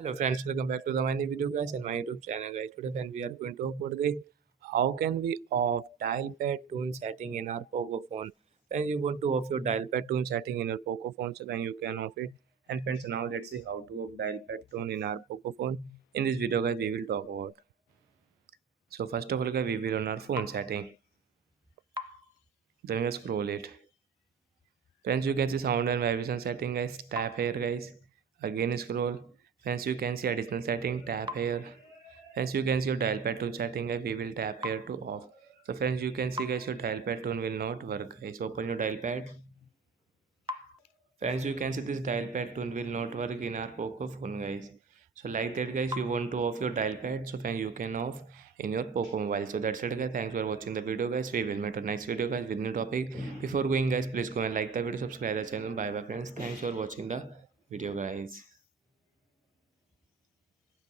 Hello friends, welcome back to the my new video guys and my YouTube channel guys. Today friend we are going to talk about guys how can we off dial pad tune setting in our Poco phone. When you want to off your dial pad tune setting in your Poco phone, so then you can off it. And friends, now let's see how to off dial pad tune in our Poco phone. In this video guys we will talk about. So first of all guys we will on our phone setting. Then we scroll it. Friends, you can see sound and vibration setting guys. Tap here guys. Again scroll. Friends, you can see additional setting. Tap here. Friends, you can see your dial pad tone setting guys. We will tap here to off. So friends, you can see guys your dial pad tone will not work guys. Open your dial pad. Friends, you can see this dial pad tone will not work in our Poco phone guys. So like that guys, you want to off your dial pad. So friends, you can off in your Poco mobile. So that's it guys. Thanks for watching the video guys. We will meet on next video guys with new topic. Before going guys, please go and like the video, subscribe the channel. Bye bye friends. Thanks for watching the video guys.